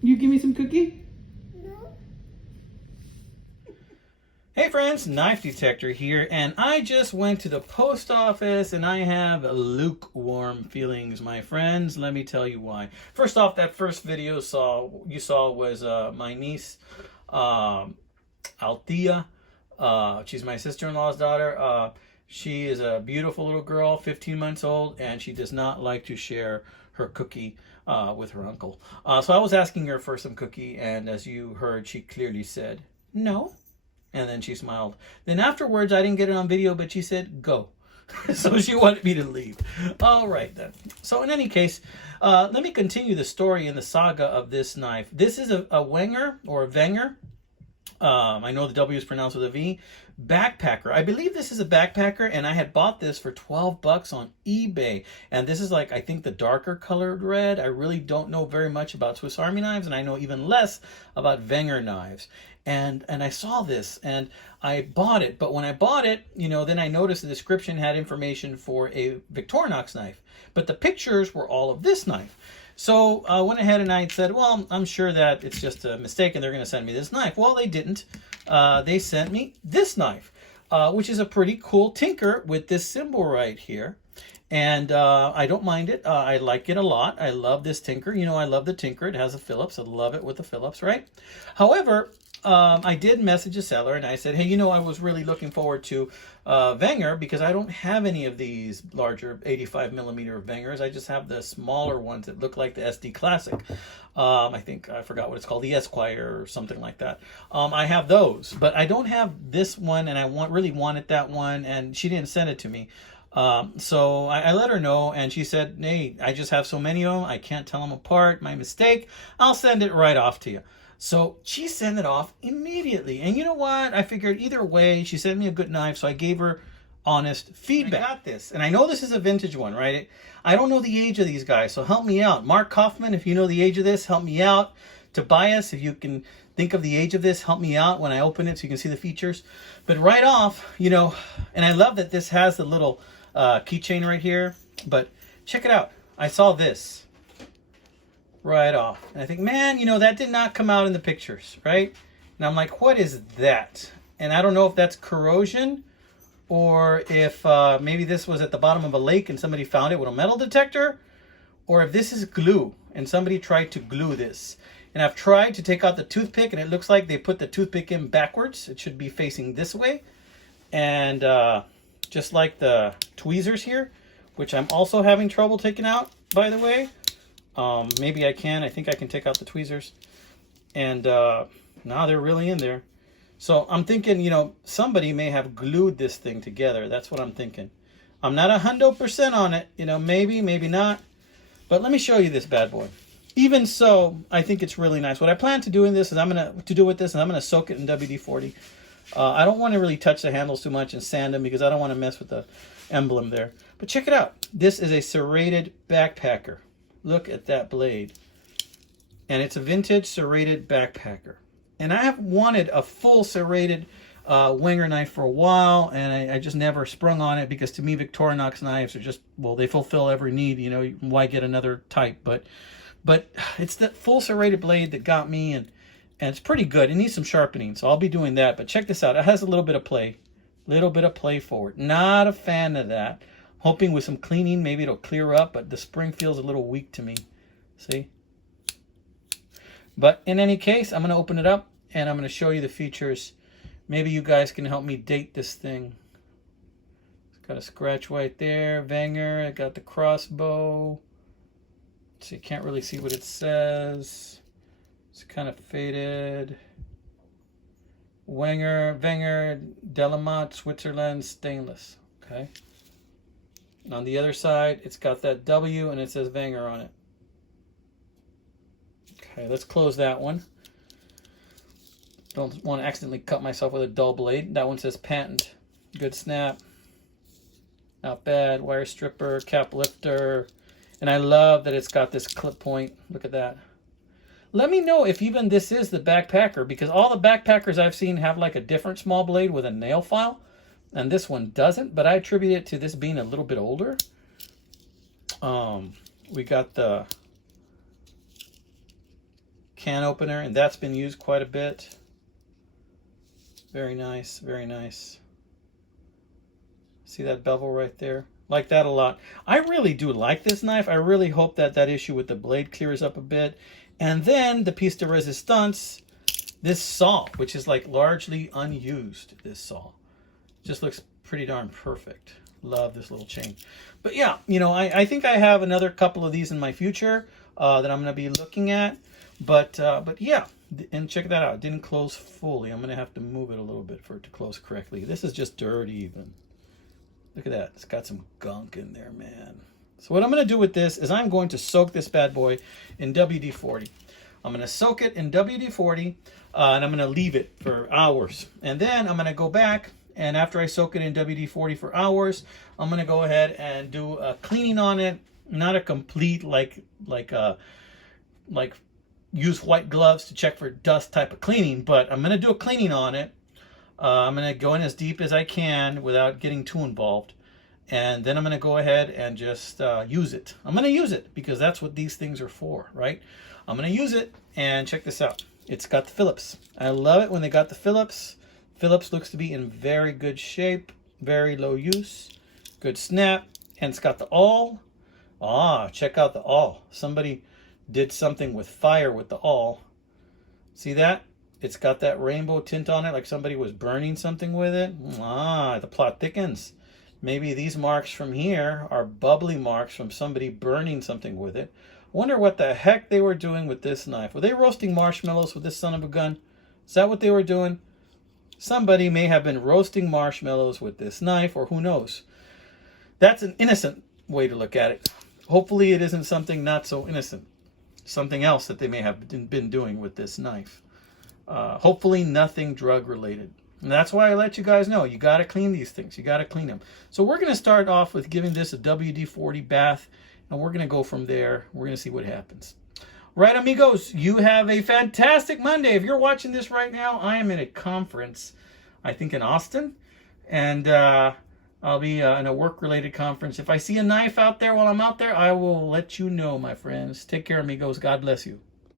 You give me some cookie? No. Hey friends, Knife Detector here, and I just went to the post office and I have lukewarm feelings, my friends. Let me tell you why. First off, that first video you saw was my niece, Althea. She's my sister-in-law's daughter. She is a beautiful little girl, 15 months old, and she does not like to share her cookie with her uncle. So I was asking her for some cookie, and as you heard, she clearly said no. And then she smiled. Then afterwards, I didn't get it on video, but she said, go. So she wanted me to leave. All right, then. So in any case, let me continue the story in the saga of this knife. This is a Wenger or a Wenger. I know the W is pronounced with a V. Backpacker. I believe this is a backpacker, and I had bought this for 12 bucks on eBay. And this is like, I think, the darker colored red. I really don't know very much about Swiss Army knives, and I know even less about Wenger knives. And I saw this, and I bought it. But when I bought it, then I noticed the description had information for a Victorinox knife. But the pictures were all of this knife. So I went ahead and I said, well, I'm sure that it's just a mistake and they're going to send me this knife. Well, they didn't. They sent me this knife, which is a pretty cool tinker with this symbol right here. And I don't mind it. I like it a lot. I love this tinker. I love the tinker. It has a Phillips. I love it with the Phillips, right? However, I did message a seller and I said, hey, I was really looking forward to Wenger because I don't have any of these larger 85 millimeter Wengers. I just have the smaller ones that look like the SD Classic. I forgot what it's called, the Esquire or something like that. I have those, but I don't have this one, and I really wanted that one, and she didn't send it to me. So I let her know, and she said, hey, I just have so many of them, I can't tell them apart. My mistake. I'll send it right off to you. So she sent it off immediately. And you know what? I figured either way, she sent me a good knife, so I gave her honest feedback. I got this. And I know this is a vintage one, right? I don't know the age of these guys, so help me out. Mark Kaufman, if you know the age of this, help me out. Tobias, if you can think of the age of this, help me out when I open it so you can see the features. But right off, and I love that this has the little keychain right here. But check it out. I saw this right off. And I think, man, that did not come out in the pictures, right? And I'm like, what is that? And I don't know if that's corrosion or if maybe this was at the bottom of a lake and somebody found it with a metal detector, or if this is glue and somebody tried to glue this. And I've tried to take out the toothpick, and it looks like they put the toothpick in backwards. It should be facing this way. And just like the tweezers here, which I'm also having trouble taking out, by the way. Maybe I can. I think I can take out the tweezers. And now they're really in there. So I'm thinking, somebody may have glued this thing together. That's what I'm thinking. I'm not 100% on it. Maybe, maybe not. But let me show you this bad boy. Even so, I think it's really nice. What I plan to do in this is I'm going to soak it in WD-40. I don't want to really touch the handles too much and sand them because I don't want to mess with the emblem there. But check it out. This is a serrated backpacker. Look at that blade. And it's a vintage serrated backpacker. And I have wanted a full serrated Wenger knife for a while, and I just never sprung on it because to me Victorinox knives are just, well, they fulfill every need. Why get another type? But it's that full serrated blade that got me, and it's pretty good. It needs some sharpening, so I'll be doing that. But check this out. It has a little bit of play forward. Not a fan of that. Hoping with some cleaning, maybe it'll clear up, but the spring feels a little weak to me. See? But in any case, I'm going to open it up, and I'm going to show you the features. Maybe you guys can help me date this thing. It's got a scratch right there. Wenger. I got the crossbow. So you can't really see what it says. It's kind of faded. Wenger Delamotte, Switzerland, stainless. Okay. And on the other side, it's got that W and it says Wenger on it. Okay, let's close that one. Don't want to accidentally cut myself with a dull blade. That one says patent. Good snap. Not bad. Wire stripper, cap lifter. And I love that it's got this clip point. Look at that. Let me know if even this is the backpacker, because all the backpackers I've seen have like a different small blade with a nail file, and this one doesn't, but I attribute it to this being a little bit older. We got the can opener, and that's been used quite a bit. Very nice, very nice. See that bevel right there? Like that a lot. I really do like this knife. I really hope that that issue with the blade clears up a bit. And then the piece de resistance, this saw, which is like largely unused, this saw. Just looks pretty darn perfect. Love this little chain. But yeah, you know, I think I have another couple of these in my future that I'm going to be looking at. But yeah, and check that out. It didn't close fully. I'm going to have to move it a little bit for it to close correctly. This is just dirty even. Look at that. It's got some gunk in there, man. So what I'm going to do with this is I'm going to soak this bad boy in WD-40. I'm going to soak it in WD-40 and I'm going to leave it for hours. And then I'm going to go back, and after I soak it in WD-40 for hours, I'm going to go ahead and do a cleaning on it. Not a complete like use white gloves to check for dust type of cleaning, but I'm going to do a cleaning on it. I'm going to go in as deep as I can without getting too involved. And then I'm going to go ahead and just use it. I'm going to use it because that's what these things are for, right? I'm going to use it, and check this out. It's got the Phillips. I love it when they got the Phillips. Phillips looks to be in very good shape, very low use, good snap, and it's got the awl. Ah, check out the awl. Somebody did something with fire with the awl. See that? It's got that rainbow tint on it, like somebody was burning something with it. Ah, the plot thickens. Maybe these marks from here are bubbly marks from somebody burning something with it. I wonder what the heck they were doing with this knife. Were they roasting marshmallows with this son of a gun? Is that what they were doing? Somebody may have been roasting marshmallows with this knife, or who knows. That's an innocent way to look at it. Hopefully it isn't something not so innocent. Something else that they may have been doing with this knife. Hopefully nothing drug related. And that's why I let you guys know, you got to clean these things. You got to clean them. So we're going to start off with giving this a WD-40 bath, and we're going to go from there. We're going to see what happens. Right, amigos, you have a fantastic Monday. If you're watching this right now, I am in a conference, I think in Austin, and I'll be in a work-related conference. If I see a knife out there while I'm out there, I will let you know, my friends. Take care, amigos. God bless you.